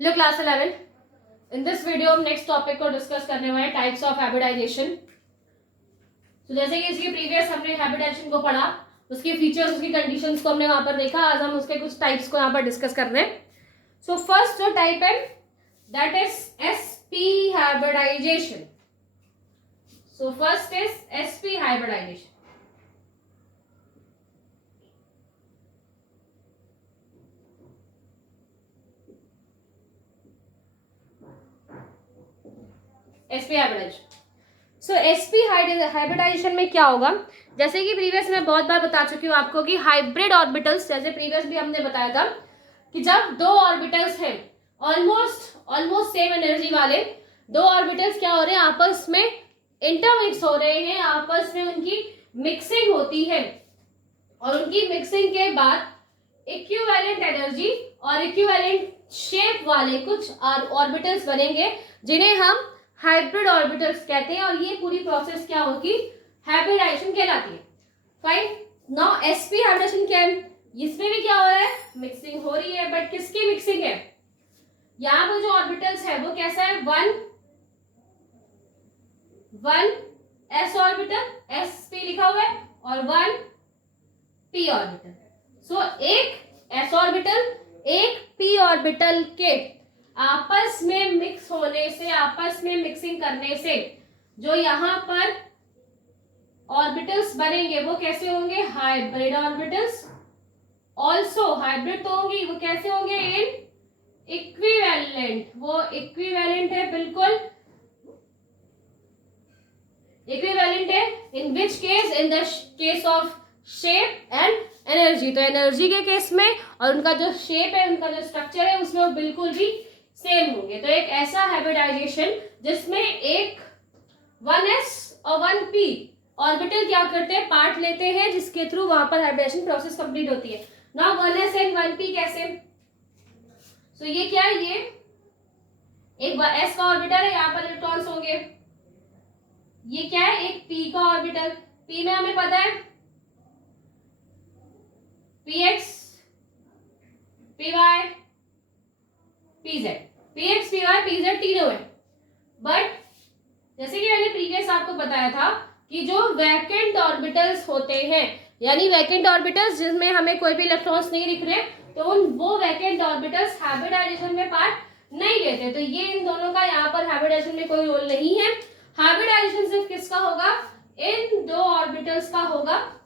Low class 11। In this video हम next topic को discuss करने वाले हैं, टाइप्स ऑफ हाइब्रिडाइजेशन। तो जैसे कि इसकी प्रीवियस हमने हाइब्रिडाइजेशन को पढ़ा, उसके फीचर्स, उसकी कंडीशंस को हमने वहां पर देखा। आज हम उसके कुछ टाइप्स को यहाँ पर डिस्कस कर रहे हैं। सो फर्स्ट जो टाइप है that is SP hybridization. So first is SP hybridization. SP hybridization. So SP hybridization में क्या होगा, जैसे कि प्रीवियस में बहुत बार बता चुकी हूँ आपको कि हाइब्रिड ऑर्बिटल्स, जैसे प्रीवियस भी हमने बताया था कि जब दो ऑर्बिटल्स हैं ऑलमोस्ट सेम एनर्जी वाले, दो ऑर्बिटल्स क्या हो रहे हैं, आपस में इंटरमिक्स हो रहे हैं, आपस में उनकी मिक्सिंग होती है और उनकी मिक्सिंग के बाद इक्विवेलेंट एनर्जी और इक्विवेलेंट शेप वाले कुछ ऑर्बिटल्स बनेंगे जिन्हें हम हाइब्रिड ऑर्बिटल्स कहते हैं। और ये पूरी प्रोसेस क्या होगी, हाइब्रिडाइजेशन कहलाती है। फाइन। नाउ एसपी हाइब्रिडाइजेशन क्या है, इसमें भी क्या हो रहा है, मिक्सिंग हो रही है, बट किसकी मिक्सिंग है, यहाँ पर जो ऑर्बिटल्स है वो कैसा है, one S orbital, S P लिखा हुआ है, और वन पी ऑर्बिटल। सो एक एस ऑर्बिटल एक पी ऑर्बिटल के आपस में मिक्स होने से, आपस में मिक्सिंग करने से जो यहाँ पर ऑर्बिटल्स बनेंगे वो कैसे होंगे, हाइब्रिड ऑर्बिटल्स। ऑल्सो हाइब्रिड तो होंगी, वो कैसे होंगे, इन इक्विवेलेंट, वो इक्विवेलेंट है, बिल्कुल इक्विवेलेंट है। In which case, in the case of shape and energy. तो एनर्जी के केस में और उनका जो शेप है, उनका जो स्ट्रक्चर है, उसमें वो बिल्कुल भी सेम होंगे। तो एक ऐसा हाइब्रिडाइजेशन जिसमें एक 1s और 1p ऑर्बिटल क्या करते हैं, पार्ट लेते हैं, जिसके थ्रू वहां पर हाइब्रिडाइजेशन प्रोसेस कंप्लीट होती है। नाउ 1s एंड 1p कैसे, सो ये क्या है, ये एक s का ऑर्बिटल है, यहाँ पर इलेक्ट्रॉन्स होंगे। ये क्या है, एक p का ऑर्बिटल। p में हमें पता है px py pz, px py pz तीनों है। बट जैसे कि मैंने प्रीवियस आपको बताया था कि जो वैकेंट ऑर्बिटल्स होते हैं, यानी वैकेंट ऑर्बिटल्स जिसमें हमें कोई भी इलेक्ट्रॉन्स नहीं दिख रहे, तो वो वैकेंट ऑर्बिटल्स हाइब्रिडाइजेशन में पार्ट नहीं लेते। तो ये इन दोनों का यहाँ पर हाइब्रिडाइजेशन में कोई रोल नहीं है। हाइब्रिडाइजेशन सिर्फ किसका होगा, इन दो ऑर्बिटल्स का होगा,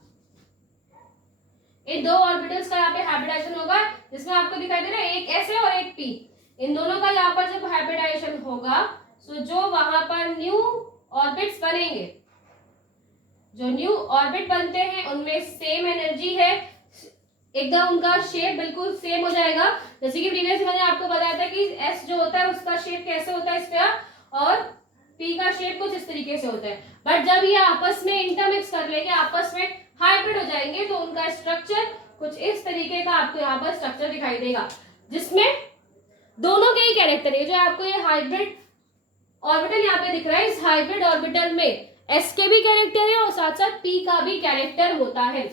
इन दो ऑर्बिटल्स का यहाँ पे हाइब्रिडाइजेशन होगा, जिसमें आपको दिखाई दे रहा है एक एस है और एक पी। इन दोनों का यहाँ पर जब हाइब्रिडाइजेशन होगा, सो जो वहां पर न्यू ऑर्बिट्स बनेंगे, जो न्यू ऑर्बिट बनते हैं उनमें सेम एनर्जी है, एकदम उनका शेप बिल्कुल सेम हो जाएगा। जैसे कि प्रीवियस मैंने आपको बताया था कि एस जो होता है उसका शेप कैसे होता है, इस तरह, और पी का शेप कुछ इस तरीके से होता है। बट जब ये आपस में इंटरमिक्स कर लेंगे, आपस में हाइब्रिड हो जाएंगे, तो उनका स्ट्रक्चर कुछ इस तरीके का आपको यहाँ पर स्ट्रक्चर दिखाई देगा, जिसमें दोनों के ही कैरेक्टर है। जो आपको ये हाइब्रिड ऑर्बिटल यहाँ पे दिख रहा है, इस हाइब्रिड ऑर्बिटल में एस के भी कैरेक्टर है और साथ साथ पी का भी कैरेक्टर होता है।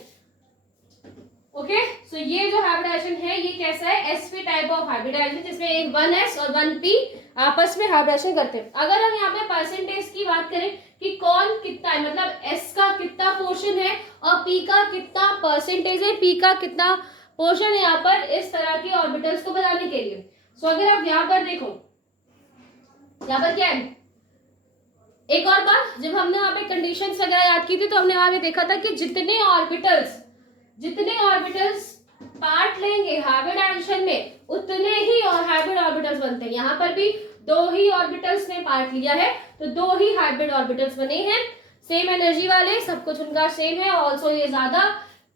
ओके, सो ये जो हाइब्रिडाइजेशन है ये कैसा है, एसपी टाइप ऑफ हाइब्रिडाइजेशन, जिसमें एक 1s और 1p आपस में हाइब्रिडाइजेशन करते हैं। अगर हम यहाँ पे परसेंटेज की बात करें कि कौन कितना है, मतलब s का कितना पोर्शन है और p का कितना परसेंटेज है, p का कितना पोर्शन है यहाँ पर इस तरह के ऑर्बिटल्स को बनाने के लिए। सो अगर आप यहाँ पर देखो, यहाँ पर क्या है, एक और बात, जब हमने वहां पे कंडीशंस वगैरह याद की थी तो हमने वहां पे देखा था कि जितने ऑर्बिटल्स पार्ट लेंगे हाइब्रिडाइजेशन में, उतने ही हाइब्रिड ऑर्बिटल्स बनते हैं। यहाँ पर भी दो ही ऑर्बिटल्स ने पार्ट लिया है, तो दो ही हाइब्रिड ऑर्बिटल्स बने हैं, सेम एनर्जी वाले, सब कुछ उनका सेम है। ऑल्सो ये ज्यादा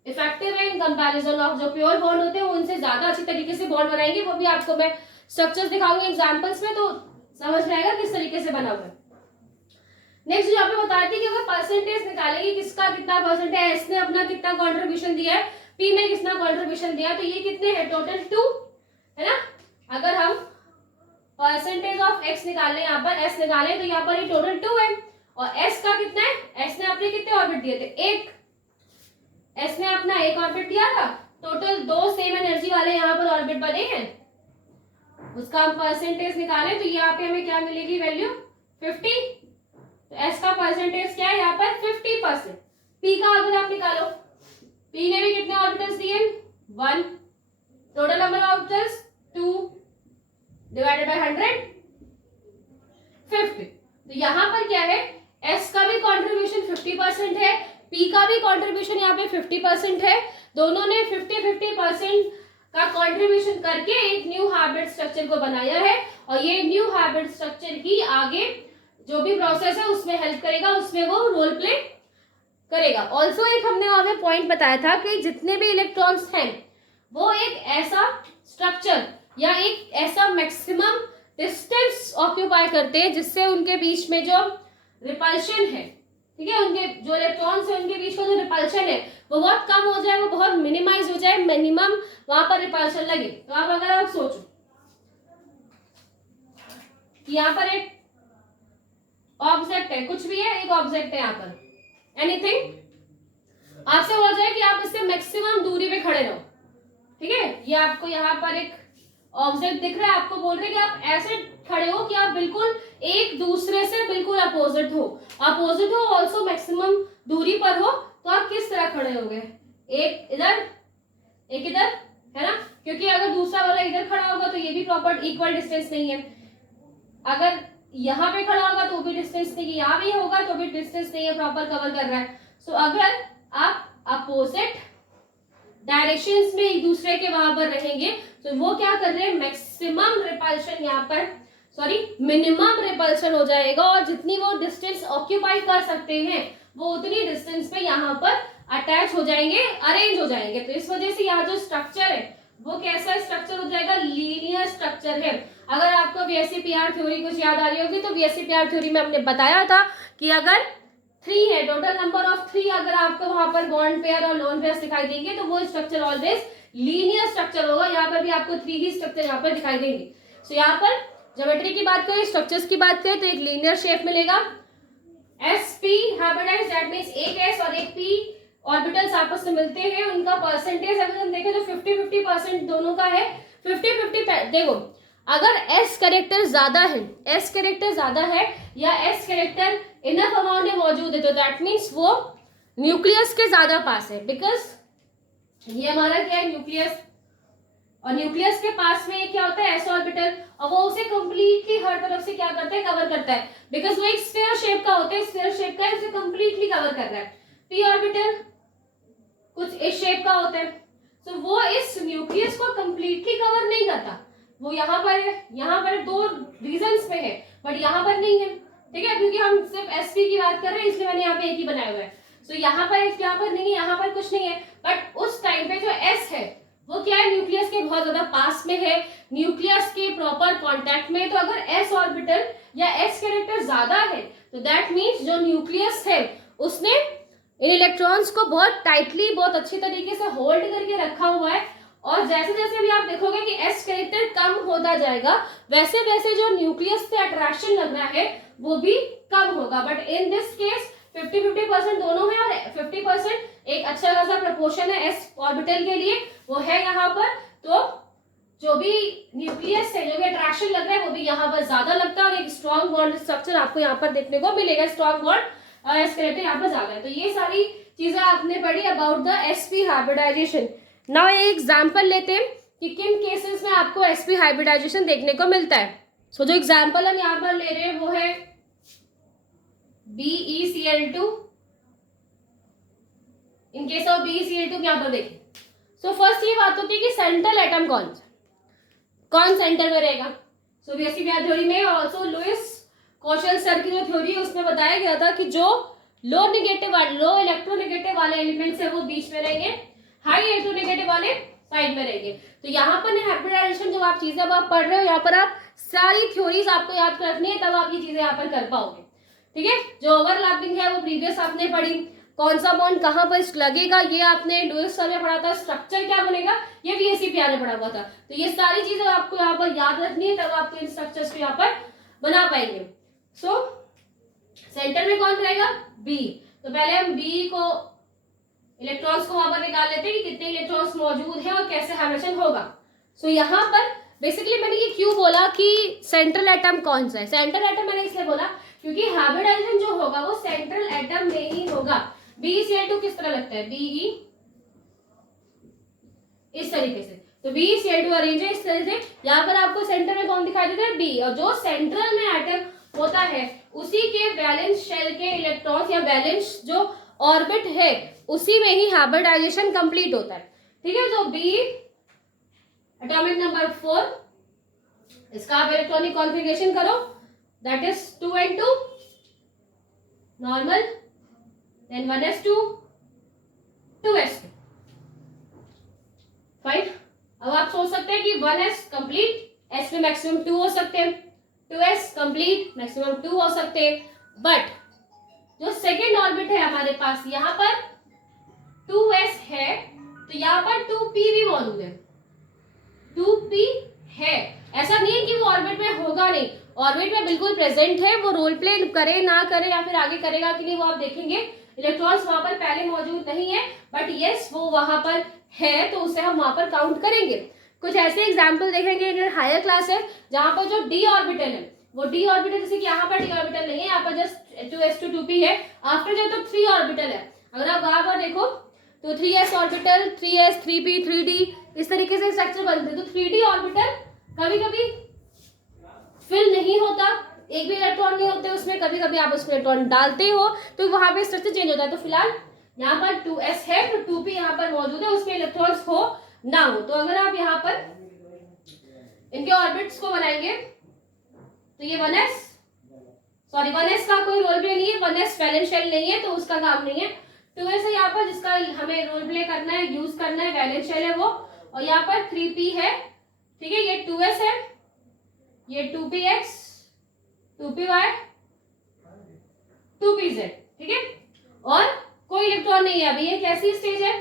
इफेक्टिव है इन कंपैरिजन ऑफ जो प्योर बॉन्ड होते हैं, वो उनसे ज्यादा अच्छी तरीके से बॉन्ड बनाएंगे। वो भी आपको मैं स्ट्रक्चर्स दिखाऊंगी एग्जाम्पल्स में, तो समझ में आएगा किस तरीके से बना हुआ है। नेक्स्ट जो आपको बताती है कि अगर परसेंटेज निकालेंगे किसका कितना परसेंट है, एस ने अपना कितना कंट्रीब्यूशन दिया है, पी ने कितना कंट्रीब्यूशन दिया है, तो ये कितने हैं, टोटल 2 है ना। अगर हम परसेंटेज ऑफ एक्स निकालें, यहाँ पर एस निकालें, तो यहाँ पर ये टोटल 2 है। और एस का कितना है, एस ने अपने कितने ऑर्बिट दिए थे, एक, एस ने अपना एक ऑर्बिट दिया था। टोटल 2 सेम एनर्जी वाले यहाँ पर ऑर्बिट बने हैं। उसका हम परसेंटेज निकालें तो यहाँ पे हमें क्या मिलेगी वैल्यू 50। तो एस का परसेंटेज क्या है यहाँ पर 50%। पी का अगर आप निकालो, पी ने भी कितने ऑर्बिटल्स दिए 1, total number of orbitals 2 divided by 100 50। तो यहाँ पर क्या है एस का भी कंट्रीब्यूशन 50% है, पी का भी कंट्रीब्यूशन यहाँ पे 50% है। दोनों ने 50-50% का कंट्रीब्यूशन करके एक न्यू हैबिट स्ट्रक्चर को बनाया है और ये न्यू हैबिट स्ट्रक्चर ही आगे जो भी प्रोसेस है उसमें हेल्प करेगा, उसमें वो रोल प्ले करेगा। ऑल्सो एक हमने वहां पे पॉइंट बताया था कि जितने भी इलेक्ट्रॉन्स हैं वो एक ऐसा स्ट्रक्चर या एक ऐसा मैक्सिमम डिस्टेंस ऑक्यूपाई करते हैं जिससे उनके बीच में जो रिपल्शन है, ठीक है, उनके जो इलेक्ट्रॉन्स है उनके बीच में जो रिपल्शन है वो बहुत कम हो जाए, वो बहुत मिनिमाइज हो जाए, मिनिमम वहां पर रिपल्शन लगे। तो आप अगर आप सोचो कि यहाँ पर एक ऑब्जेक्ट है, कुछ भी है, एक ऑब्जेक्ट है यहाँ पर एनीथिंग, आपसे बोला जाए कि आप इससे मैक्सिमम दूरी पे खड़े रहो, ठीक है, ये आपको यहाँ पर एक ऑब्जेक्ट दिख रहा है, आपको बोल रहे हैं कि आप ऐसे खड़े हो कि आप बिल्कुल एक दूसरे से बिल्कुल अपोजिट हो ऑल्सो मैक्सिमम दूरी पर हो, तो आप किस तरह खड़े होगे, एक इधर एक इधर, है ना, क्योंकि अगर दूसरा वाला इधर खड़ा होगा तो ये भी प्रॉपर इक्वल डिस्टेंस नहीं है, अगर यहाँ पे खड़ा होगा तो भी डिस्टेंस नहीं है, यहाँ भी होगा तो भी डिस्टेंस नहीं है, प्रॉपर कवर कर रहा है। सो अगर आप अपोजिट डायरेक्शंस में एक दूसरे के वहां पर रहेंगे तो वो क्या कर रहे हैं, मैक्सिमम रिपल्शन यहाँ पर मिनिमम रिपल्शन हो जाएगा और जितनी वो डिस्टेंस ऑक्यूपाई कर सकते हैं वो उतनी डिस्टेंस पे यहाँ पर अटैच हो जाएंगे, अरेंज हो जाएंगे। तो इस वजह से यहाँ जो स्ट्रक्चर है वो कैसा स्ट्रक्चर हो जाएगा, लीनियर स्ट्रक्चर है। अगर आपको VSEPR थ्योरी कुछ याद आ रही होगी तो VSEPR थ्योरी में हमने बताया था कि अगर 3 है, टोटल नंबर ऑफ 3 अगर आपको वहां पर बॉन्ड पेयर और लोन पेयर दिखाई देंगे तो वो स्ट्रक्चर ऑलवेज लीनियर स्ट्रक्चर होगा। यहाँ पर भी आपको 3 ही स्ट्रक्चर यहाँ पर दिखाई देंगे। सो यहाँ पर ज्योमेट्री की बात करें, स्ट्रक्चर्स की बात करें तो एक लीनियर शेप मिलेगा, sp हाइब्रिडाइज्ड, दैट मींस एक s और एक p ऑर्बिटल्स आपस में मिलते हैं, उनका परसेंटेज अगर हम देखें तो 50-50% दोनों का है। 50-50 देखो, अगर s कैरेक्टर ज्यादा है या s कैरेक्टर इनफ अमाउंट में मौजूद है तो दैट मींस वो न्यूक्लियस के ज्यादा पास है, बिकॉज ये हमारा क्या है न्यूक्लियस, और न्यूक्लियस के पास में क्या होता है s ऑर्बिटल, और वो उसे कंप्लीटली हर तरफ से क्या करता है, कवर करता है, बिकॉज वो एक स्फीयर शेप का होता है, स्फीयर शेप का है, उसे कंप्लीटली कवर कर रहा है। p ऑर्बिटल कुछ इस शेप का होता है, तो वो इस न्यूक्लियस को कंप्लीटली कवर नहीं करता, वो यहाँ पर है, यहाँ पर 2 रीजंस पे है बट यहाँ पर नहीं है, ठीक है, क्योंकि हम सिर्फ sp की बात कर रहे हैं इसलिए मैंने यहाँ पे एक ही बनाया हुआ है। सो यहाँ पर नहीं है, यहाँ पर कुछ नहीं है, बट उस टाइम पे जो s है वो क्या है, न्यूक्लियस के बहुत ज्यादा पास में है, न्यूक्लियस के प्रॉपर कांटेक्ट में। तो अगर s ऑर्बिटल या s कैरेक्टर ज्यादा है तो दैट मींस जो न्यूक्लियस है उसने इन इलेक्ट्रॉन्स को बहुत टाइटली, बहुत अच्छी तरीके से होल्ड करके रखा हुआ है, और जैसे जैसे भी आप देखोगे कि s कैरेक्टर कम होता जाएगा वैसे वैसे जो न्यूक्लियस से अट्रैक्शन लग रहा है वो भी कम होगा। बट इन दिस केस 50-50% दोनों है और 50% एक अच्छा खासा प्रपोर्शन है s ऑर्बिटल के लिए, वो है यहाँ पर। तो जो भी न्यूक्लियस है, जो भी अट्रैक्शन लग रहा है वो भी यहाँ पर ज्यादा लगता है और एक स्ट्रॉन्ग बॉन्ड स्ट्रक्चर आपको यहाँ पर देखने को मिलेगा, स्ट्रॉन्ग बॉन्ड s कैरेक्टर यहाँ पर ज्यादा है। तो ये सारी चीजें आपने पढ़ी about the sp hybridization. Now एक एग्जांपल लेते हैं कि किन केसेस में आपको sp हाइब्रिडाइजेशन देखने को मिलता है। सो जो एग्जांपल हम यहाँ पर ले रहे हैं वो है BeCl2। In case of BeCl2 यहाँ पर देखें, सो फर्स्ट ये बात होती है कि सेंट्रल एटम कौन सेंटर में रहेगा। सो VSEPR थ्योरी में ऑल्सो लुइस कौशल सर की जो थ्योरी है उसमें बताया गया था कि जो लो इलेक्ट्रोनेगेटिव वाले एलिमेंट्स है वो बीच में रहेंगे, हाई इलेक्ट्रोनेगेटिव वाले साइड में रहेंगे। तो यहाँ पर हाइब्रिडाइजेशन जो आप चीजें आप पढ़ रहे हो, यहाँ पर आप सारी थ्योरीज आपको याद रखनी है, तब आप ये चीजें यहाँ पर कर पाओगे, ठीक है। जो ओवरलैपिंग है वो प्रीवियस आपने पढ़ी, कौन सा बॉन्ड कहाँ पर लगेगा ये आपने लुइस सर ने पढ़ा था, स्ट्रक्चर क्या बनेगा ये VSEPR ने पढ़ा हुआ था। तो ये सारी चीजें आपको यहाँ पर याद रखनी है, तब आपको इन स्ट्रक्चर्स को यहाँ पर बना पाएंगे। सो सेंटर में कौन रहेगा, B। तो पहले हम B को इलेक्ट्रॉन्स को वहां पर निकाल लेते हैं कि कितने इलेक्ट्रॉन्स मौजूद है और कैसे हाइब्रिडेशन होगा। सो यहाँ पर बेसिकली मैंने ये क्यों बोला कि सेंट्रल एटम कौन सा है, सेंट्रल एटम मैंने इसलिए बोला क्योंकि हाइब्रिडाइजेशन जो होगा वो सेंट्रल एटम में ही होगा। BeCl2 किस तरह लगता है, Be इस तरीके से, तो BeCl2 अरेंज है इस तरह से। यहाँ पर आपको सेंटर में कौन दिखाई देता है, B, और जो सेंट्रल में एटम होता है उसी के वैलेंस शेल के इलेक्ट्रॉन्स या वैलेंस जो ऑर्बिट है उसी में ही हाइब्रिडाइजेशन कंप्लीट होता है। ठीक है, तो B एटॉमिक नंबर 4, इसका आप इलेक्ट्रॉनिक कॉन्फ़िगरेशन करो, दैट इज 2n2 नॉर्मल, देन 1s2 2s2। फाइन, अब आप सोच सकते हैं कि 1s कंप्लीट, s में मैक्सिमम 2 हो सकते हैं, 2s कंप्लीट मैक्सिमम 2 हो सकते हैं, बट जो सेकेंड ऑर्बिट है हमारे पास यहाँ पर 2s है, तो यहाँ पर 2p भी मौजूद है, 2p है। ऐसा नहीं है कि वो ऑर्बिट में होगा नहीं, ऑर्बिट में बिल्कुल प्रेजेंट है, वो रोल प्ले करे ना करे या फिर आगे करेगा कि नहीं वो आप देखेंगे। इलेक्ट्रॉन्स वहां पर पहले मौजूद नहीं है, बट यस वो वहां पर है, तो उसे हम वहां पर काउंट करेंगे। कुछ ऐसे एग्जाम्पल देखेंगे इन हायर क्लास है जहां पर जो डी ऑर्बिटल है वो डी ऑर्बिटल, जैसे कि यहाँ पर डी ऑर्बिटल नहीं है, यहाँ पर जस्ट 2s2 2p है, आफ्टर जब तो 3 ऑर्बिटल है। अगर आप वहां पर देखो तो 3s orbital, 3s 3p 3d इस तरीके से स्ट्रक्चर बनते हैं। तो 3d ऑर्बिटल कभी कभी फिल नहीं होता, एक भी इलेक्ट्रॉन नहीं होते उसमें, कभी कभी आप उसमें इलेक्ट्रॉन डालते हो तो वहां पे स्ट्रक्चर चेंज होता है। तो फिलहाल यहाँ पर 2s है तो 2p यहाँ पर मौजूद है, उसमें इलेक्ट्रॉन्स हो ना हो। तो अगर आप यहाँ पर इनके ऑर्बिट्स को बनाएंगे तो ये 1s का कोई रोल प्ले नहीं है, 1s वैलेंस शेल नहीं है तो उसका काम नहीं है। 2s है यहाँ पर जिसका हमें रोल प्ले करना है, यूज करना है, वैलेंस शेल है वो, और यहाँ पर 3p है। ठीक है, ये 2s है, ये 2px 2py 2pz। ठीक है, और कोई इलेक्ट्रॉन नहीं है अभी। ये कैसी स्टेज है,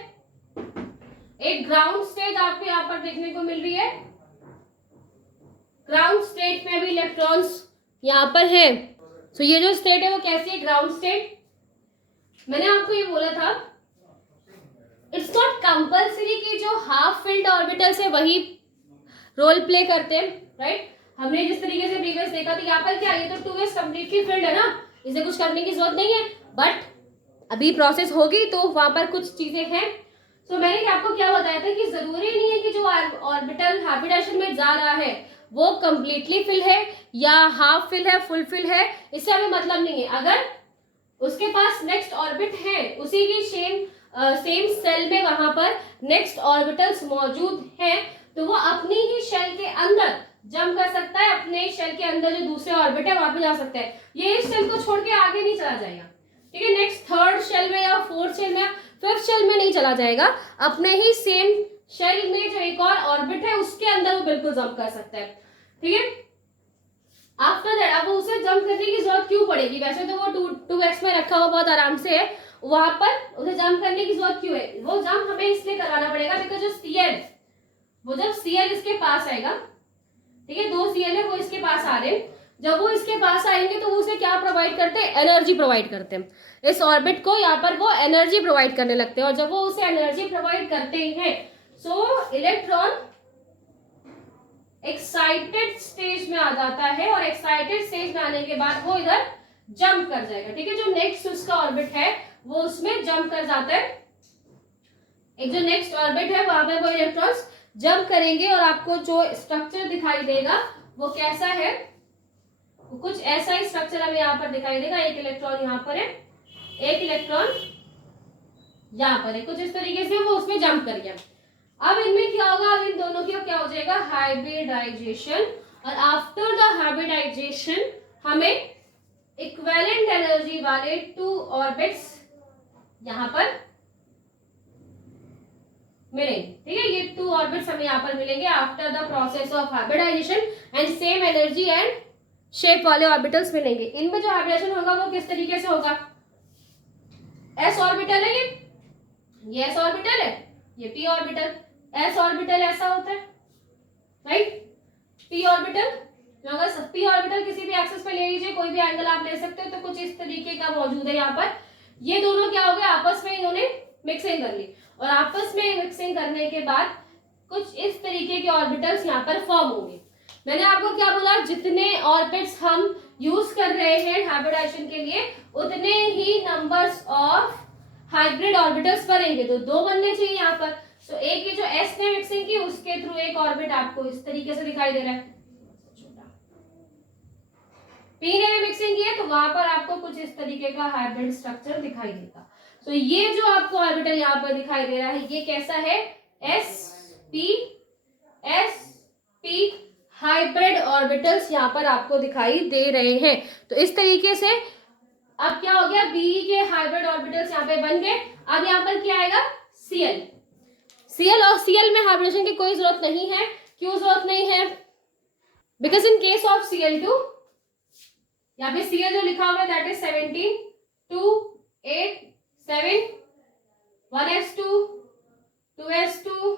एक ग्राउंड स्टेट आपको यहाँ पर देखने को मिल रही है। ग्राउंड स्टेट में भी इलेक्ट्रॉन्स यहाँ पर है। सो ये जो स्टेट है वो कैसी है, ग्राउंड स्टेट। मैंने आपको ये बोला था इट्स नॉट कंपल्सरी कि जो हाफ फिल्ड ऑर्बिटल्स है वही रोल प्ले करते हैं, राइट। हमने जिस तरीके से प्रीवियस देखा था यहाँ पर क्या, ये तो 2s कंप्लीटली फिल्ड है ना, इसे कुछ करने की जरूरत नहीं है, बट अभी प्रोसेस होगी तो वहां पर कुछ चीजें हैं। सो मैंने आपको क्या बताया था कि जरूरी नहीं है कि जो ऑर्बिटल हाइब्रिडाइजेशन में जा रहा है वो कंप्लीटली फिल है या हाफ फिल है, फुल फिल है, इससे हमें मतलब नहीं है। अगर उसके पास नेक्स्ट ऑर्बिट है, उसी की सेम सेल में वहां पर नेक्स्ट ऑर्बिटल्स मौजूद हैं, तो वो अपनी ही शेल के अंदर जंप कर सकता है, अपने शेल के अंदर जो दूसरे ऑर्बिट है वहां पे जा सकता है। ये इस शेल को छोड़ के आगे नहीं चला जाएगा, ठीक है, नेक्स्ट थर्ड शेल में या फोर्थ शेल में या फिफ्थ शेल में नहीं चला जाएगा, अपने ही सेम शेल में जो एक और ऑर्बिट है उसके अंदर वो बिल्कुल जंप कर सकता है। ठीक है, आफ्टर दैट अब उसे जंप करने की जरूरत क्यों पड़ेगी, वैसे तो वो 2s में रखा हुआ बहुत आराम से है, वहां पर उसे जंप करने की जरूरत क्यों है, वो जंप हमें इसलिए कराना पड़ेगा बिकॉज जो Cl, वो जब Cl इसके पास आएगा, ठीक है, 2 Cl है वो इसके पास आ रहे हैं, जब वो इसके पास आएंगे तो वो उसे क्या प्रोवाइड करते हैं, एनर्जी प्रोवाइड करते हैं। इस ऑर्बिट को यहाँ पर वो एनर्जी प्रोवाइड करने लगते हैं, और जब वो उसे एनर्जी प्रोवाइड करते हैं सो इलेक्ट्रॉन एक्साइटेड स्टेज में आ जाता है, और एक्साइटेड स्टेज में आने के बाद वो इधर जंप कर जाएगा। ठीक है, जो नेक्स्ट उसका ऑर्बिट है वो उसमें जंप कर जाता है, एक जो नेक्स्ट ऑर्बिट है वहां पे वो इलेक्ट्रॉन्स जंप करेंगे, और आपको जो स्ट्रक्चर दिखाई देगा वो कैसा है, कुछ ऐसा ही स्ट्रक्चर हमें यहाँ पर दिखाई देगा। एक इलेक्ट्रॉन यहाँ पर है, एक इलेक्ट्रॉन यहाँ पर है, कुछ इस तरीके से वो उसमें जंप कर गया। अब इनमें क्या होगा, अब इन दोनों की क्या हो जाएगा, हाइब्रिडाइजेशन, और आफ्टर द हाइब्रिडाइजेशन हमें इक्विवेलेंट एनर्जी वाले 2 ऑर्बिट्स यहाँ पर मिलेंगे। ठीक है, ये 2 ऑर्बिट्स हमें यहाँ पर मिलेंगे after the process of hybridization, and same energy and shape वाले ऑर्बिटल्स मिलेंगे। इनमें जो हाइब्रिडेशन होगा वो किस तरीके से होगा, s ऑर्बिटल है, ये s ऑर्बिटल है, ये p ऑर्बिटल, s ऑर्बिटल ऐसा होता है, राइट, p ऑर्बिटल, अगर p ऑर्बिटल किसी भी एक्सिस पे ले लीजिए, कोई भी एंगल आप ले सकते हो, तो कुछ इस तरीके का मौजूद है यहाँ पर। ये दोनों क्या हो गए, आपस में इन्होंने मिक्सिंग कर ली, और आपस में मिक्सिंग करने के बाद कुछ इस तरीके के ऑर्बिटल्स यहाँ पर फॉर्म होंगे। मैंने आपको क्या बोला, जितने ऑर्बिट्स हम यूज कर रहे हैं हाइब्रिडाइजेशन के लिए उतने ही नंबर्स ऑफ हाइब्रिड ऑर्बिटल्स बनेंगे। तो 2 बनने चाहिए यहाँ पर। तो एक ये जो एस ने मिक्सिंग की उसके थ्रू एक ऑर्बिट आपको इस तरीके से दिखाई दे रहा है। पी ने भी मिक्सिंग की है तो वहां पर आपको कुछ इस तरीके का हाइब्रिड स्ट्रक्चर दिखाई देगा। तो ये जो आपको ऑर्बिटल यहाँ पर दिखाई दे रहा है ये कैसा है, एस पी हाइब्रिड ऑर्बिटल्स यहाँ पर आपको दिखाई दे रहे हैं। तो इस तरीके से अब क्या हो गया, बी के हाइब्रिड ऑर्बिटल्स यहाँ पे बन गए। अब यहाँ पर क्या आएगा, सीएल और सीएल में हाइब्रिडेशन की कोई जरूरत नहीं है। क्यों जरूरत नहीं है, because in case of Cl2 यहाँ पे Cl जो लिखा हुआ है that is 17 2 8 7 1s2 2s2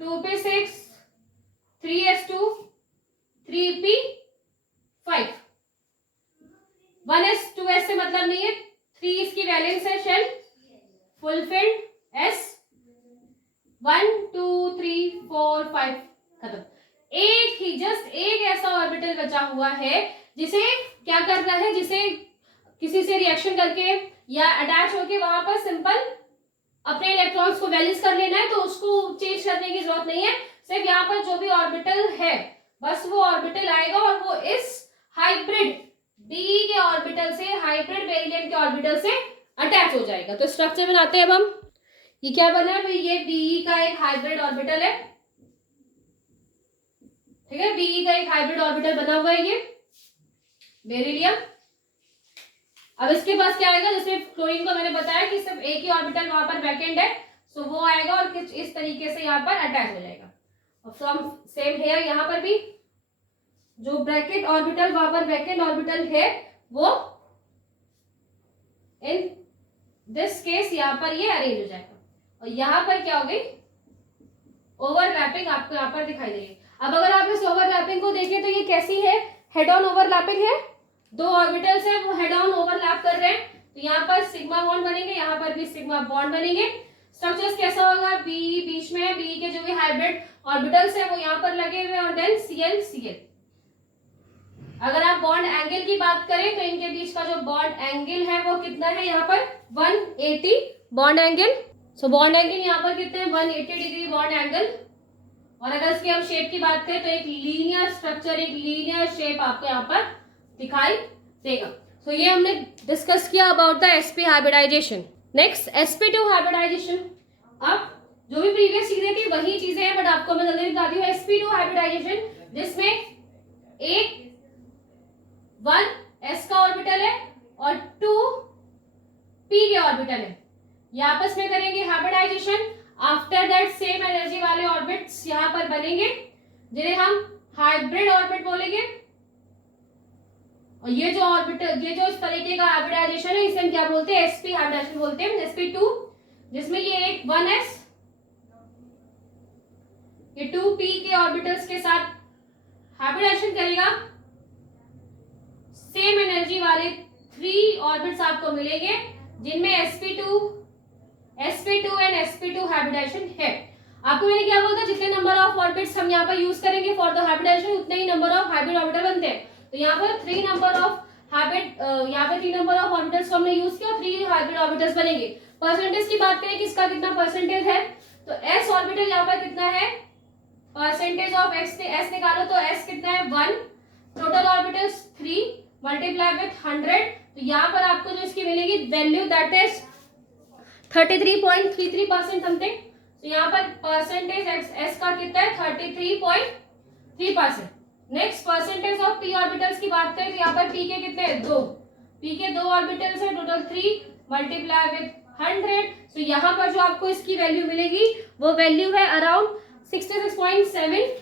2p6 3s2 3p5 1s 2s से मतलब नहीं है, 3 इसकी वैलेंस है शेल फुलफिल्ड, s 1 2 3 4 5 खत्म। एक ही जस्ट एक ऐसा ऑर्बिटल बचा हुआ है जिसे क्या करना है, जिसे किसी से रिएक्शन करके या अटैच होके वहां पर सिंपल अपने इलेक्ट्रॉन्स को बैलेंस कर लेना है। तो उसको चेंज करने की जरूरत नहीं है, सिर्फ यहाँ पर जो भी ऑर्बिटल है बस वो ऑर्बिटल आएगा और वो इस हाइब्रिड बी के ऑर्बिटल से, हाइब्रिड वेरिएंट के ऑर्बिटल से अटैच हो जाएगा। तो स्ट्रक्चर बनाते हैं अब हम। ये क्या बना है भाई, ये बी का एक हाइब्रिड ऑर्बिटल है, ठीक है, बी का एक हाइब्रिड ऑर्बिटल बना हुआ है ये बेरिलियम। अब इसके पास क्या आएगा, जैसे क्लोरीन को मैंने बताया कि सिर्फ एक ही ऑर्बिटल वहां पर वैकेंट है, सो वो आएगा और कुछ इस तरीके से यहाँ पर अटैच हो जाएगा। और फ्रॉम सेम हेयर यहाँ पर भी जो ब्रैकेट ऑर्बिटल वहां पर वैकेंट ऑर्बिटल है वो इन दिस केस यहाँ पर ये अरेंज हो जाएगा। और यहाँ पर क्या हो गई, ओवरलैपिंग आपको यहाँ पर दिखाई देगी। अब अगर आप इस ओवरलैपिंग को देखें तो ये कैसी है, हेड ऑन ओवरलैपिंग है, 2 ऑर्बिटल्स है वो हेड ऑन ओवरलैप कर रहे हैं। तो यहाँ पर सिग्मा बॉन्ड बनेंगे, यहाँ पर भी सिग्मा बॉन्ड बनेंगे। स्ट्रक्चर्स कैसा होगा, बी बीच में, बी के जो भी हाइब्रिड ऑर्बिटल्स है वो यहाँ पर लगे हुए और देन Cl। अगर आप बॉन्ड एंगल की बात करें तो इनके बीच का जो बॉन्ड एंगल है वो कितना है, यहाँ पर 180 bond angle. So bond angle यहाँ पर कितने हैं, 180 डिग्री बॉन्ड एंगल। और अगर इसकी हम शेप की बात करें तो एक लीनियर स्ट्रक्चर, एक लीनियर शेप आपको यहाँ पर दिखाई देगा। सो ये हमने डिस्कस किया about the sp hybridization. Next sp2 hybridization. अब जो भी प्रीवियस चीजें थी वही चीजें हैं बट आपको मैं जल्दी बताती हूँ। sp2 हाइब्रिडाइजेशन जिसमें एक 1 s का ऑर्बिटल है और 2 p के ऑर्बिटल है, ये आपस में करेंगे hybridization. After that same energy वाले ऑर्बिट्स यहाँ पर बनेंगे जिन्हें हम हाइब्रिड ऑर्बिट बोलेंगे। और ये जो ऑर्बिटल, ये जो इस तरीके का हाइब्रिडाइजेशन है इसे हम क्या बोलते हैं, sp हाइब्रिडाइजेशन बोलते हैं। sp2 जिसमें ये एक 1s ये 2p के ऑर्बिटल्स के साथ हाइब्रिडाइजेशन करेगा। सेम एनर्जी वाले 3 ऑर्बिट्स आपको मिलेंगे जिनमें sp2 एंड sp2 हाइब्रिडाइजेशन है। आपको मैंने क्या बोला था, जितने नंबर ऑफ ऑर्बिट्स हम यहाँ पर यूज करेंगे फॉर द हाइब्रिडाइजेशन उतने ही नंबर ऑफ हाइब्रिड ऑर्बिटल बनते हैं। तो यहाँ पर 3 नंबर ऑफ हाइब्रिड, यहाँ पे 3 नंबर ऑफ ऑर्बिटल्स को हमने यूज किया, 3 हाइब्रिड ऑर्बिटल्स बनेंगे। परसेंटेज की बात करें कि इसका कितना परसेंटेज है, तो s ऑर्बिटल यहाँ पर कितना है, परसेंटेज ऑफ s निकालो तो s कितना है 1, टोटल ऑर्बिटल्स 3 मल्टीप्लाई विथ 100। तो यहाँ पर आपको जो इसकी मिलेगी वैल्यू दैट इज 33.33% समथिंग। तो यहाँ पर परसेंटेज s का कितना है 33.3%। Next percentage of p orbitals की बात करें तो यहाँ पर p के कितने हैं 2, p के 2 ऑर्बिटल्स है, टोटल 3 मल्टीप्लाई विथ 100। तो यहाँ पर जो आपको इसकी वैल्यू मिलेगी वो वैल्यू है around 66.7।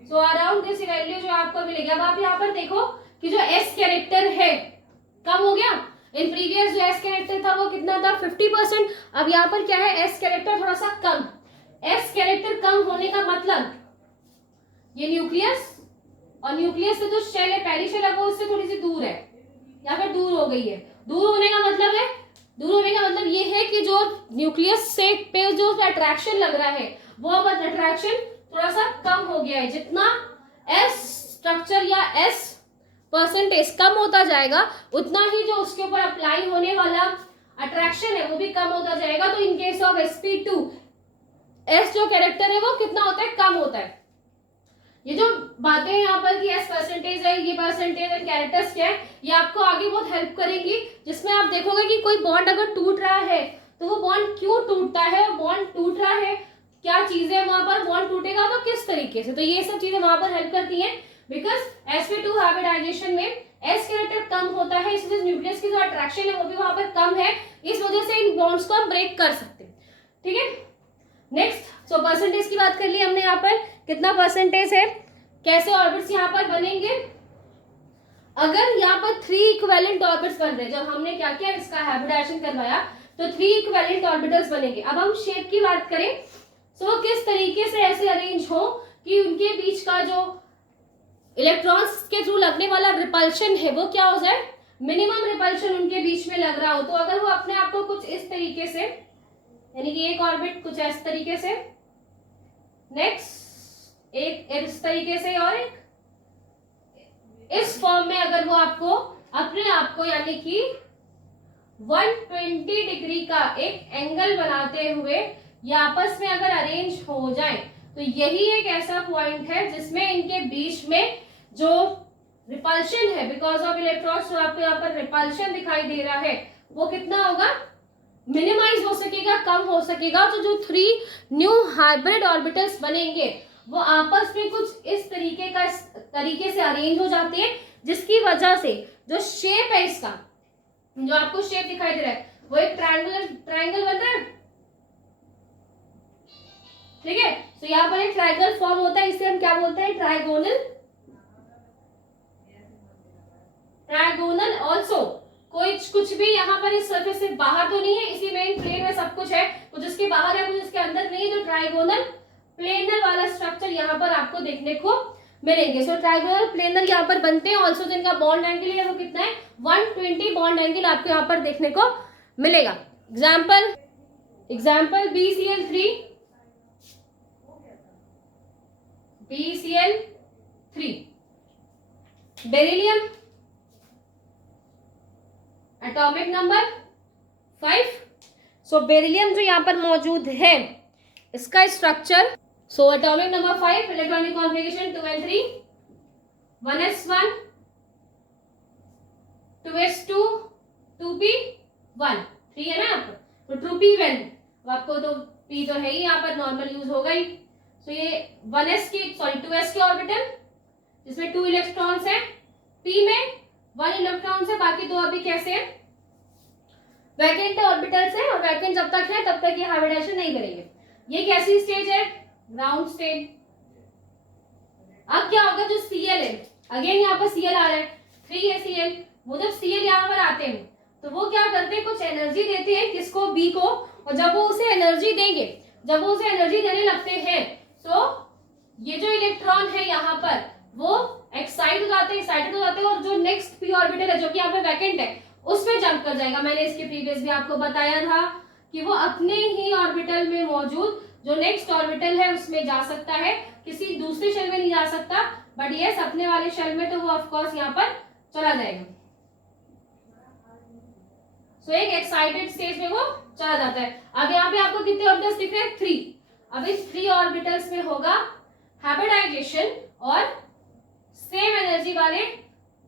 So around this value जो आपको मिलेगी। अब आप यहाँ पर देखो कि जो s कैरेक्टर है कम हो गया, इन प्रीवियस जो s कैरेक्टर था वो कितना था 50%। अब यहाँ पर क्या है, s कैरेक्टर थोड़ा सा कम। s कैरेक्टर कम होने का मतलब ये न्यूक्लियस और न्यूक्लियस से जो शेल है, पहली शेल है वो उससे थोड़ी सी दूर है या फिर दूर हो गई है। दूर होने का मतलब ये है कि जो न्यूक्लियस से पे जो अट्रैक्शन लग रहा है वो अब अट्रैक्शन थोड़ा सा कम हो गया है। जितना एस स्ट्रक्चर या एस परसेंटेज कम होता जाएगा उतना ही जो उसके ऊपर अप्लाई होने वाला अट्रैक्शन है वो भी कम होता जाएगा। तो इन केस ऑफ sp2 एस जो कैरेक्टर है वो कितना होता है, कम होता है। ये जो बातें हैं यहाँ पर कि एस परसेंटेज है, ये परसेंटेज है, कैरेक्टर्स क्या है, ये आपको आगे बहुत हेल्प करेंगी, जिसमें आप देखोगे कि कोई बॉन्ड अगर टूट रहा है तो वो बॉन्ड क्यों टूटता है, बॉन्ड टूट रहा है, क्या चीजें वहां पर बॉन्ड टूटेगा तो किस तरीके से, तो ये सब चीजें वहां पर हेल्प करती हैं। बिकॉज sp2 हाइब्रिडाइजेशन में एस कैरेक्टर कम होता है, इसलिए न्यूक्लियस की जो अट्रैक्शन है वो भी वहां पर कम है, इस वजह से इन बॉन्ड्स को हम ब्रेक कर सकते हैं। ठीक है, नेक्स्ट सो परसेंटेज की बात कर ली हमने, यहाँ पर कितना परसेंटेज है, कैसे ऑर्बिट्स यहाँ पर बनेंगे। अगर यहाँ पर 3 इक्विवेलेंट ऑर्बिट्स बन रहे, जब हमने क्या किया इसका हाइब्रिडाइजेशन करवाया तो 3 इक्विवेलेंट ऑर्बिटल्स बनेंगे। अब हम शेप की बात करें सो किस तरीके से ऐसे अरेंज हो कि उनके बीच का जो इलेक्ट्रॉन्स के थ्रू लगने वाला रिपल्शन है वो क्या हो जाए, मिनिमम रिपल्शन उनके बीच में लग रहा हो। तो अगर वो अपने आप को कुछ इस तरीके से, यानी कि एक ऑर्बिट कुछ इस तरीके से, नेक्स्ट एक इस तरीके से और एक इस फॉर्म में, अगर वो आपको अपने आप को यानी कि 120 डिग्री का एक एंगल बनाते हुए ये आपस में अगर अरेंज हो जाए तो यही एक ऐसा पॉइंट है जिसमें इनके बीच में जो रिपल्शन है बिकॉज ऑफ इलेक्ट्रॉन्स, जो आपको यहाँ पर रिपल्शन दिखाई दे रहा है वो कितना होगा, मिनिमाइज हो सकेगा, कम हो सकेगा। तो जो 3 न्यू हाइब्रिड ऑर्बिटल्स बनेंगे वो आपस में कुछ इस तरीके से अरेंज हो जाते हैं, जिसकी वजह से जो शेप है इसका, जो आपको शेप दिखाई दे रहा है वो एक ट्रायंगल बन रहा है। ठीक है, तो यहाँ पर एक ट्रायंगल फॉर्म होता है, इसे हम क्या बोलते हैं, ट्रायगोनल ऑल्सो। कोई कुछ भी यहाँ पर इस सर्फेस से बाहर तो नहीं है, इसी मेन प्लेन में सब कुछ है, कुछ इसके बाहर है कुछ इसके अंदर नहीं है। तो ट्रायगोनल प्लेनर वाला स्ट्रक्चर यहाँ पर आपको देखने को मिलेंगे। सो ट्रायगोनल प्लेनर यहाँ पर बनते हैं। ऑल्सो जिनका बॉन्ड एंगल है वो कितना है, 120 बॉन्ड एंगल आपको यहाँ पर देखने को मिलेगा। Example BCl3, beryllium atomic number 5। सो बेरिलियम जो यहाँ पर मौजूद है इसका structure, so atomic number 5, electronic configuration 2 and 3, 1s1 2s2 2p1, 3 है ना यहाँ पर, तो 2p1 आपको तो p तो है ही यहाँ पर, नॉर्मल यूज होगा ही। तो ये 2s के ऑर्बिटल जिसमें 2 इलेक्ट्रॉन्स है, p में 1 इलेक्ट्रॉन है, बाकी 2 अभी कैसे है, वैकेंट ऑर्बिटल्स है, और वैकेंट जब तक है तब तक ये हाइब्रिडाइजेशन नहीं करेंगे। ये कैसी स्टेज है, ग्राउंड स्टेज। अब क्या होगा, जो Cl है, अगेन यहाँ पर Cl आ रहा है, 3 है Cl, वो जब Cl यहाँ पर आते हैं तो वो क्या करते हैं, कुछ एनर्जी देते हैं किसको, B को, और जब वो उसे एनर्जी देंगे, जब वो उसे एनर्जी देने लगते हैं तो ये जो इलेक्ट्रॉन है यहाँ पर वो एक्साइटेड हो जाते हैं, और जो नेक्स्ट p ऑर्बिटल है जो कि यहाँ पे वैकेंट है उसमें जंप कर जाएगा। मैंने इसके प्रीवियस भी आपको बताया था कि वो अपने ही ऑर्बिटल में मौजूद जो नेक्स्ट ऑर्बिटल है उसमें जा सकता है, किसी दूसरे शेल में नहीं जा सकता, बट यस अपने वाले शेल में तो वो ऑफकोर्स यहाँ पर चला जाएगा। सो एक एक्साइटेड स्टेज में वो चला जाता है। अब यहाँ पे आपको कितने ऑर्बिटल्स दिख रहे हैं, 3। अब इस 3 ऑर्बिटल्स में होगा हाइब्रिडाइजेशन, और सेम एनर्जी वाले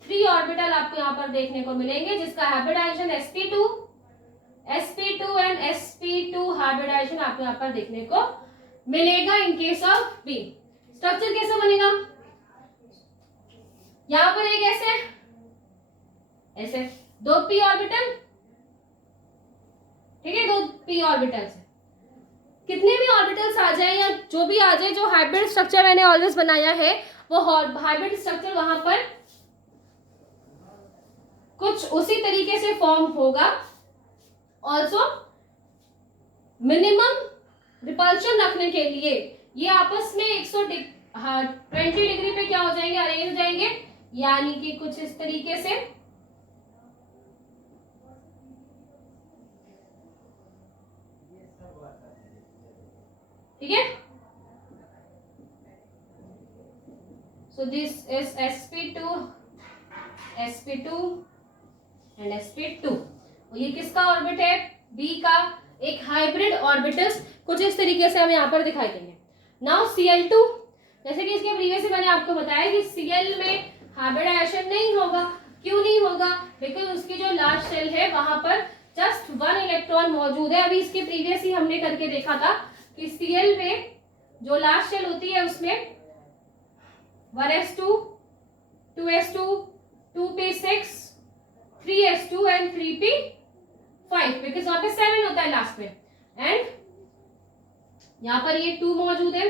3 ऑर्बिटल आपको यहाँ पर देखने को मिलेंगे, जिसका hybridisation sp2 and sp2 hybridisation आपको यहाँ पर देखने को मिलेगा इन केस ऑफ b। स्ट्रक्चर कैसे बनेगा, यहाँ पर एक ऐसे 2 p ऑर्बिटल, ठीक है, 2 p ऑर्बिटल्स, कितने भी ऑर्बिटल्स आ जाए या जो भी आ जाए, जो हाइब्रिड स्ट्रक्चर मैंने ऑलवेज बनाया है वो हाइब्रिड स्ट्रक्चर वहां पर कुछ उसी तरीके से फॉर्म होगा। ऑल्सो मिनिमम रिपल्शन रखने के लिए ये आपस में 120 डिग्री पे क्या हो जाएंगे, अरेंज हो जाएंगे, यानी कि कुछ इस तरीके से। ठीक है, so this is sp2 sp2 and sp2। ये किसका ऑर्बिट है? बी का एक हाइब्रिड ऑर्बिटल्स कुछ इस तरीके से हमें यहाँ पर दिखाई देंगे। नाउ Cl2, जैसे कि इसके प्रीवियस से मैंने आपको बताया कि Cl में हाइब्रिडाइजेशन नहीं होगा। क्यों नहीं होगा? बिकॉज उसकी जो लास्ट शेल है वहां पर जस्ट 1 इलेक्ट्रॉन मौजूद है। अभी इसके प्रीवियस ही हमने करके देखा था कि Cl में जो लास्ट शेल होती है उसमें 1s2 2s2 2p6 3s2 and 3p5, because वहां पे 7 होता है लास्ट में, एंड यहां पर ये 2 मौजूद है।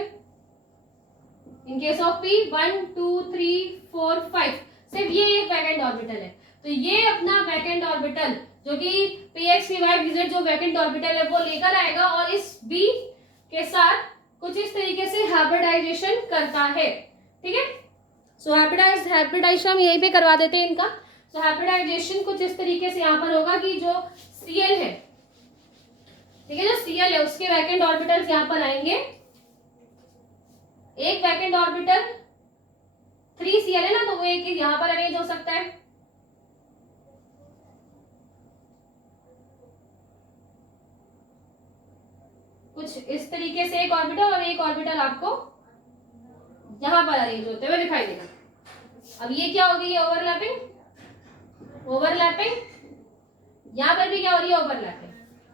इन केस ऑफ p 1 2 3 4 5, सिर्फ ये एक वैकेंट ऑर्बिटल है। तो ये अपना वैकेंट ऑर्बिटल जो कि px py pz जो वैकेंट ऑर्बिटल है वो लेकर आएगा और इस b के साथ कुछ इस तरीके से हाइब्रिडाइजेशन करता है। ठीक है, सो हाइब्रिडाइजेशन हम यहीं पे करवा देते हैं इनका। सो हाइब्रिडाइजेशन कुछ इस तरीके से यहाँ पर होगा कि जो Cl है, ठीक है, जो Cl है उसके वैकेंट ऑर्बिटल्स यहाँ पर आएंगे। एक वैकेंट ऑर्बिटल 3Cl है ना, तो वो एक यहाँ पर अरेंज हो सकता है। कुछ इस तरीके से एक ऑर्बिटल और एक ऑर्बिटल आपको यहां पर अरेंज होते हुए दिखाई देगा। अब ये क्या होगी? ये ओवरलैपिंग। यहां पर भी क्या हो रही है? ओवरलैपिंग।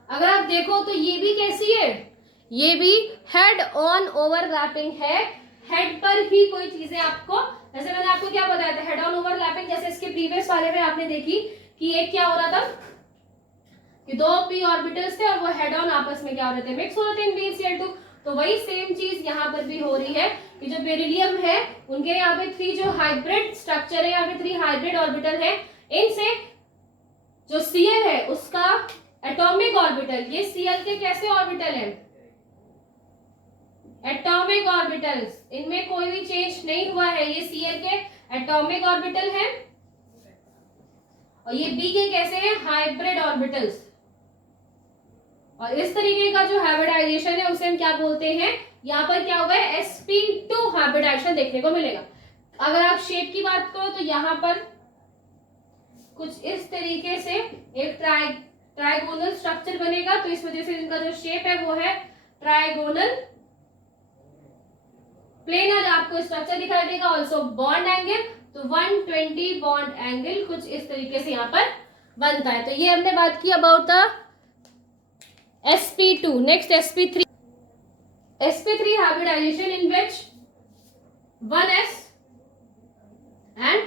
अगर आप देखो तो ये भी कैसी है? ये भी हेड ऑन ओवरलैपिंग है। हेड पर ही कोई चीजें आपको, जैसे मैंने आपको क्या बताया था, हेड ऑन ओवरलैपिंग, जैसे इसके प्रीवियस वाले में आपने देखी कि एक क्या हो रहा था कि 2 p ऑर्बिटल्स थे और वो हेड ऑन आपस में क्या हो रहे थे? मिक्स हो रहे थे इन BeCl2। तो वही सेम चीज यहाँ पर भी हो रही है कि जो बेरिलियम है उनके यहाँ पे 3 जो हाइब्रिड स्ट्रक्चर है, यहाँ पे 3 हाइब्रिड ऑर्बिटल है। इनसे जो Cl है उसका एटॉमिक ऑर्बिटल, ये Cl के कैसे ऑर्बिटल है? एटॉमिक ऑर्बिटल्स, इनमें कोई भी चेंज नहीं हुआ है। ये Cl के एटॉमिक ऑर्बिटल है और ये B के कैसे हैं? Hybrid orbitals. और इस तरीके का जो हाइब्रिडाइजेशन है उसे हम क्या बोलते हैं? यहाँ पर क्या हुआ है? sp2 हाइब्रिडाइजेशन देखने को मिलेगा। अगर आप शेप की बात करो तो यहाँ पर कुछ इस तरीके से एक ट्राइगोनल स्ट्रक्चर बनेगा। तो इस वजह से इनका जो शेप है वो है ट्राइगोनल। प्लेनर आपको स्ट्रक्चर दिखाई देगा। ऑल्सो बॉन्ड एंगल, तो 120 बॉन्ड एंगल कुछ इस तरीके से यहाँ पर बनता है। तो ये हमने बात की about the sp2। Next sp3 hybridization in which 1s and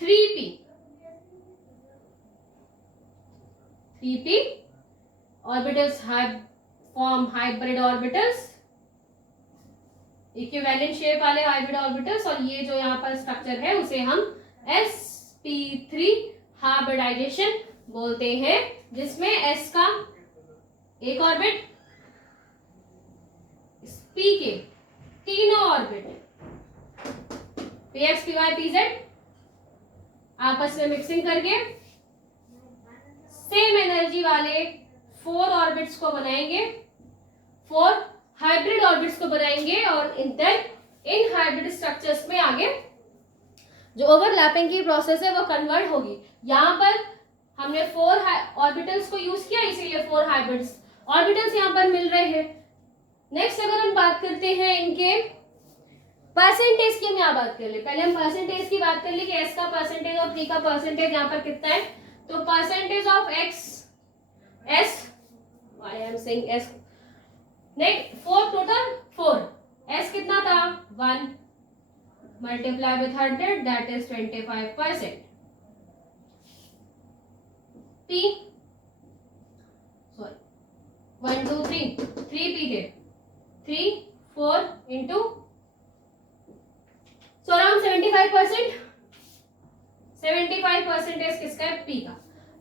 3p orbitals form hybrid orbitals, equivalent shape वाले हाइब्रिड ऑर्बिटल्स। और ये जो यहाँ पर स्ट्रक्चर है उसे हम sp3 हाइब्रिडाइजेशन बोलते हैं, जिसमें s का एक ऑर्बिट, p के तीनों ऑर्बिट px py pz आपस में मिक्सिंग करके सेम एनर्जी वाले 4 ऑर्बिट्स को बनाएंगे, 4 हाइब्रिड ऑर्बिट्स को बनाएंगे। और इन हाइब्रिड स्ट्रक्चर्स में आगे जो ओवरलैपिंग की प्रोसेस है वो कन्वर्ट होगी। यहाँ पर हमने 4 ऑर्बिटल्स को यूज किया, इसीलिए 4 हाइब्रिड्स ऑर्बिटल्स यहाँ पर मिल रहे हैं। नेक्स्ट अगर हम बात करते हैं इनके परसेंटेज की, हम यहाँ बात कर ले। पहले हम परसेंटेज की बात कर ली कि s का परसेंटेज और 3 का परसेंटेज यहाँ पर कितना है। तो percentage of x s, why I am saying s, next 4 total 4, s कितना था? 1 multiply with 100 that is 25%। p sorry 1 2 3 3p थे, 3 4 इंटू सो अराउंड 75%। 75% किसका है? p का।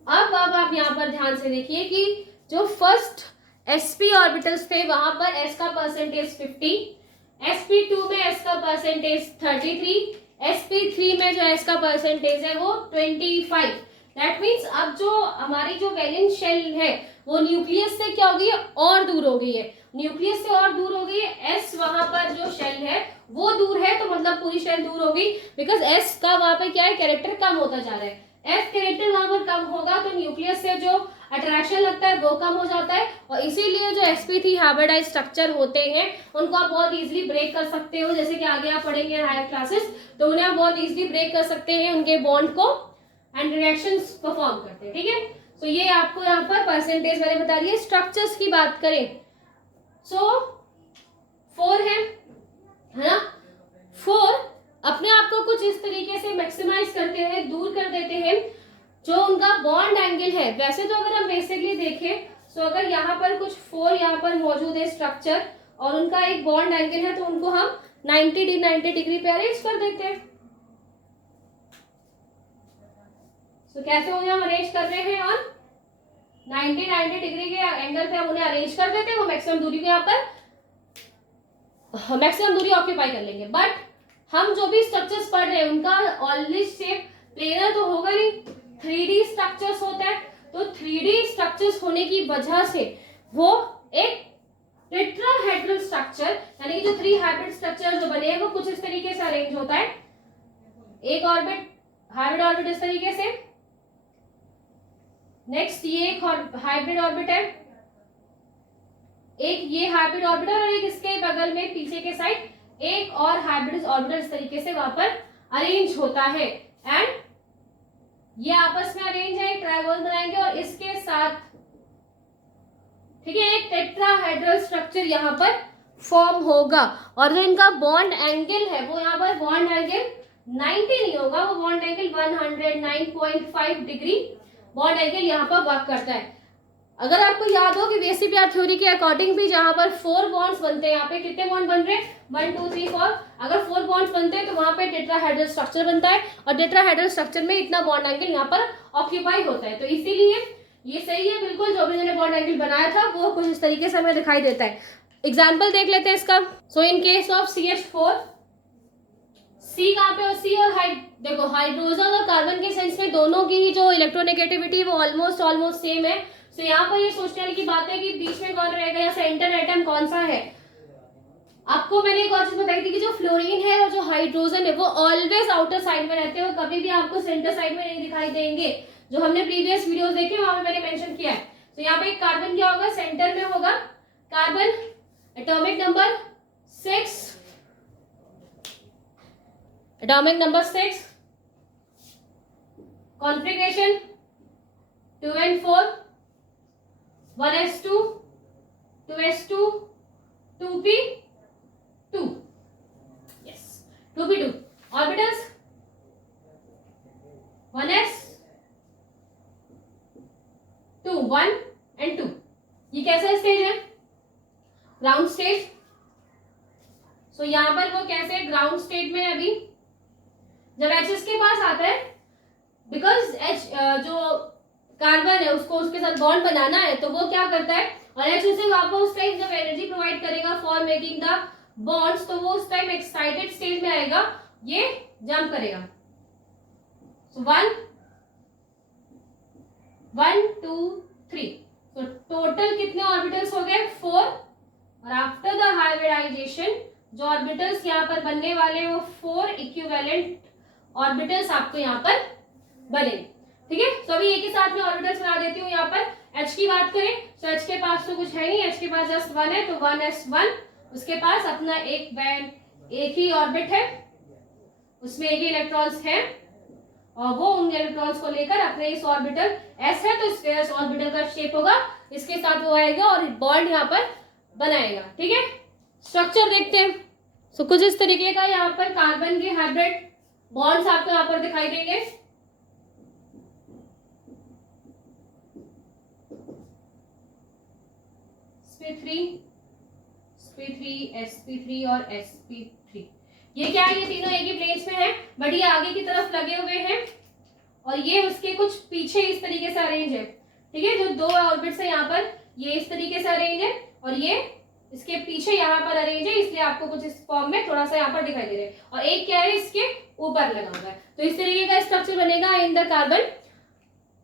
अब आप यहाँ पर ध्यान से देखिए कि जो फर्स्ट sp ऑर्बिटल्स थे वहां पर s का परसेंटेज 50, sp2 में s का परसेंटेज 33, sp3 में जो s का परसेंटेज है वो 25। दैट मीन्स अब जो हमारी जो वैलेंस शेल है वो न्यूक्लियस से क्या हो गई है, और दूर हो गई है, न्यूक्लियस से और दूर हो गई है। एस वहां पर जो शेल है वो दूर है, तो मतलब पूरी शेल दूर हो गई, बिकॉज एस का वहां पे क्या है, कैरेक्टर कम होता जा रहा है। एफ कैरेक्टर वहां पर कम होगा तो न्यूक्लियस से जो अट्रैक्शन लगता है वो कम हो जाता है, और इसीलिए जो sp3 हाइब्रिडाइज स्ट्रक्चर होते हैं उनको आप बहुत इजीली ब्रेक कर सकते हो, जैसे कि आगे आप पढ़ेंगे हायर क्लासेस, तो उन्हें आप बहुत इजीली ब्रेक कर सकते हैं उनके बॉन्ड को, एंड रिएक्शंस परफॉर्म करते हैं। ठीक है, तो ये आपको यहाँ पर परसेंटेज मैंने बता दिया। स्ट्रक्चर्स की बात करें सो 4 है ना, 4 अपने आप को कुछ इस तरीके से मैक्सिमाइज करते हैं, दूर कर देते हैं जो उनका बॉन्ड एंगल है। वैसे तो अगर हम बेसिकली देखें तो अगर यहाँ पर कुछ 4 यहाँ पर मौजूद है स्ट्रक्चर और उनका एक बॉन्ड एंगल है, तो उनको हम 90 डिग्री पे अरेंज कर देते हैं। तो कैसे उन्हें हम अरेंज कर रहे हैं, और 90 डिग्री के एंगल पे हम उन्हें अरेंज कर देते हैं, वो मैक्सिमम दूरी को यहाँ पर मैक्सिमम दूरी ऑक्यूपाई कर लेंगे। बट हम जो भी स्ट्रक्चर्स पढ़ रहे हैं उनका ऑलवेज शेप प्लेनर तो होगा नहीं, 3D स्ट्रक्चर्स होता है, तो 3D स्ट्रक्चर्स होने की वजह से वो एक टेट्राहेड्रल स्ट्रक्चर यानी कि जो 3 हाइब्रिड स्ट्रक्चर जो बने हैं वो कुछ इस तरीके से अरेंज होता है। एक ऑर्बिट हाइब्रिड ऑर्बिट इस तरीके से, नेक्स्ट ये एक हाइब्रिड ऑर्बिट है, एक ये हाइब्रिड ऑर्बिटल, और एक इसके बगल में पीछे के साइड एक और हाइब्रिड ऑर्बिटल इस तरीके से वहां पर अरेंज होता है, एंड ये आपस में अरेंज है, ट्रायंगल बनाएंगे और इसके साथ ठीक है एक टेट्राहेड्रल स्ट्रक्चर यहाँ पर फॉर्म होगा। और जो इनका बॉन्ड एंगल है वो यहाँ पर बॉन्ड एंगल 90 नहीं होगा, वो bond angle 109.5 degree bond angle यहाँ पर वर्क करता है। अगर आपको याद हो कि VSEPR थ्योरी के अकॉर्डिंग भी जहां पर 4 बॉन्ड्स बनते हैं, यहाँ पे कितने बॉन्ड बन रहे हैं 1 2 3 4, अगर 4 बॉन्ड्स बनते हैं तो वहां पे टेट्राहेड्रल स्ट्रक्चर बनता है, और टेट्राहेड्रल स्ट्रक्चर में इतना बॉन्ड एंगल यहाँ पर ऑक्यूपाई होता है। तो इसीलिए ये सही है बिल्कुल, जो भी मैंने बॉन्ड एंगल बनाया था वो कुछ इस तरीके से हमें दिखाई देता है। एग्जाम्पल देख लेते हैं इसका। सो इन केस ऑफ CH4, सी कहाँ पे, सी और देखो हाइड्रोजन और कार्बन के सेंस में दोनों की जो इलेक्ट्रोनेगेटिविटी वो ऑलमोस्ट सेम है। तो यहाँ पर ये सोचने वाली की बात है कि बीच में कौन रहेगा या सेंटर एटम कौन सा है। आपको मैंने एक और चीज बताई थी कि जो फ्लोरीन है और जो हाइड्रोजन है वो ऑलवेज आउटर साइड में रहते हैं, वो कभी भी आपको सेंटर साइड में नहीं दिखाई देंगे। जो हमने प्रीवियस वीडियोस देखे वहां पे मैंने मेंशन किया है। तो यहाँ पे एक कार्बन क्या होगा, सेंटर में होगा। Carbon atomic number 6, atomic number 6, configuration 2 and 4, 1s2, 2s2, 2p2, yes 2p2 orbitals 1s 2 1 and 2। ये कैसा स्टेज है, ग्राउंड स्टेज। सो यहां पर वो कैसे ग्राउंड स्टेट में अभी जब H के पास आता है, बिकॉज H जो कार्बन है उसको उसके साथ बॉन्ड बनाना है, तो वो क्या करता है और H उसे वापस उस टाइम जब एनर्जी प्रोवाइड करेगा फॉर मेकिंग द बॉन्ड्स, तो वो उस टाइम एक्साइटेड स्टेज में आएगा, ये जंप करेगा। सो 1 1 2 3, तो टोटल कितने ऑर्बिटल्स हो गए 4, और आफ्टर द हाइब्रिडाइजेशन जो ऑर्बिटल्स यहाँ पर बनने वाले हैं वो 4 इक्विवेलेंट ऑर्बिटल्स आपको यहाँ पर बने। ठीक है, तो अभी एक ही साथ में ऑर्बिटल्स बना देती हूँ। यहाँ पर H की बात करें तो H के पास तो कुछ है नहीं, H के पास जस्ट 1 है, तो 1s1, उसके पास अपना एक बैंड एक ही ऑर्बिट है, उसमें एक ही इलेक्ट्रॉन्स है, और वो उन इलेक्ट्रॉन्स को लेकर अपने इस ऑर्बिटल S है तो स्फीयर ऑर्बिटल का शेप होगा, इसके साथ वो आएगा और बॉन्ड यहाँ पर बनाएगा। ठीक है, स्ट्रक्चर देखते हैं। सो कुछ इस तरीके का यहाँ पर कार्बन के हाइब्रिड बॉन्ड्स आपको यहाँ पर दिखाई देंगे। sp3 sp3 और sp3, ये क्या है, ये तीनों एक ही प्लेस में है, बट ये आगे की तरफ लगे हुए हैं और ये उसके कुछ पीछे इस तरीके से अरेंज है। ठीक है, जो 2 ऑर्बिट्स है यहाँ पर ये इस तरीके से अरेंज है और ये इसके पीछे यहाँ पर अरेंज है, इसलिए आपको कुछ इस फॉर्म में थोड़ा सा यहाँ पर दिखाई दे रहा है, और एक क्या है इसके ऊपर लगा हुआ है। तो इस तरीके का स्ट्रक्चर बनेगा इन द कार्बन।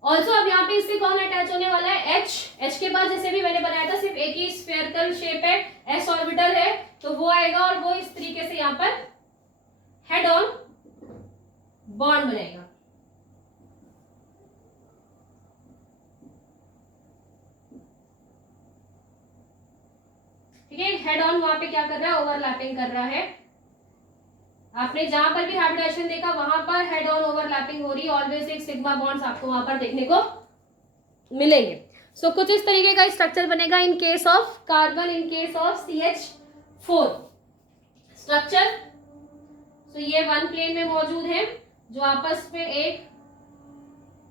ऑल्सो अब यहाँ पे इससे कौन अटैच होने वाला है, एच के बाद जैसे भी मैंने बनाया था सिर्फ एक ही स्फेरिकल शेप है, एस ऑर्बिटल है, तो वो आएगा और वो इस तरीके से यहाँ पर हेड ऑन बॉन्ड बनेगा। ठीक है, हेड ऑन वहां पे क्या कर रहा है, ओवरलैपिंग कर रहा है। आपने जहां पर भी हाइब्रिडाइजेशन देखा वहां पर हेड ऑन ओवरलैपिंग हो रही है, ऑलवेज एक सिग्मा बॉन्ड्स आपको वहां पर देखने को मिलेंगे। सो कुछ इस तरीके का स्ट्रक्चर बनेगा in case of carbon, in case of CH4 structure. So ये वन प्लेन में मौजूद है जो आपस में एक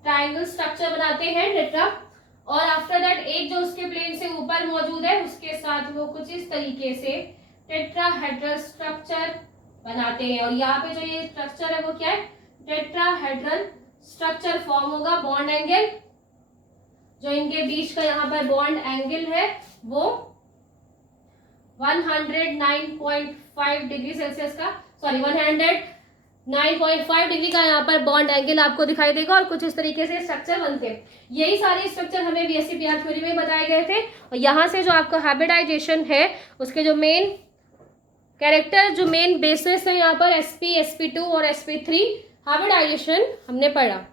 ट्राइंगल स्ट्रक्चर बनाते हैं टेट्रा, और आफ्टर दैट एक जो उसके प्लेन से ऊपर मौजूद है उसके साथ वो कुछ इस तरीके से टेट्राहेड्रल स्ट्रक्चर बनाते हैं। और यहाँ पे जो ये स्ट्रक्चर है वो क्या है, टेट्राहेड्रल स्ट्रक्चर फॉर्म होगा। बॉन्ड एंगल जो इनके बीच का यहाँ पर बॉन्ड एंगल है वो 109.5 डिग्री सेल्सियस का, सॉरी 109.5 डिग्री का यहाँ पर बॉन्ड एंगल आपको दिखाई देगा। और कुछ इस तरीके से स्ट्रक्चर बनते हैं। यही सारे स्ट्रक्चर हमें BSc-PR थ्योरी में बताए गए थे। और यहाँ से जो आपका हाइब्रिडाइजेशन है उसके जो मेन कैरेक्टर, जो मेन बेसिस है यहाँ पर sp, sp2 और sp3 हाइब्रिडाइजेशन हमने पढ़ा।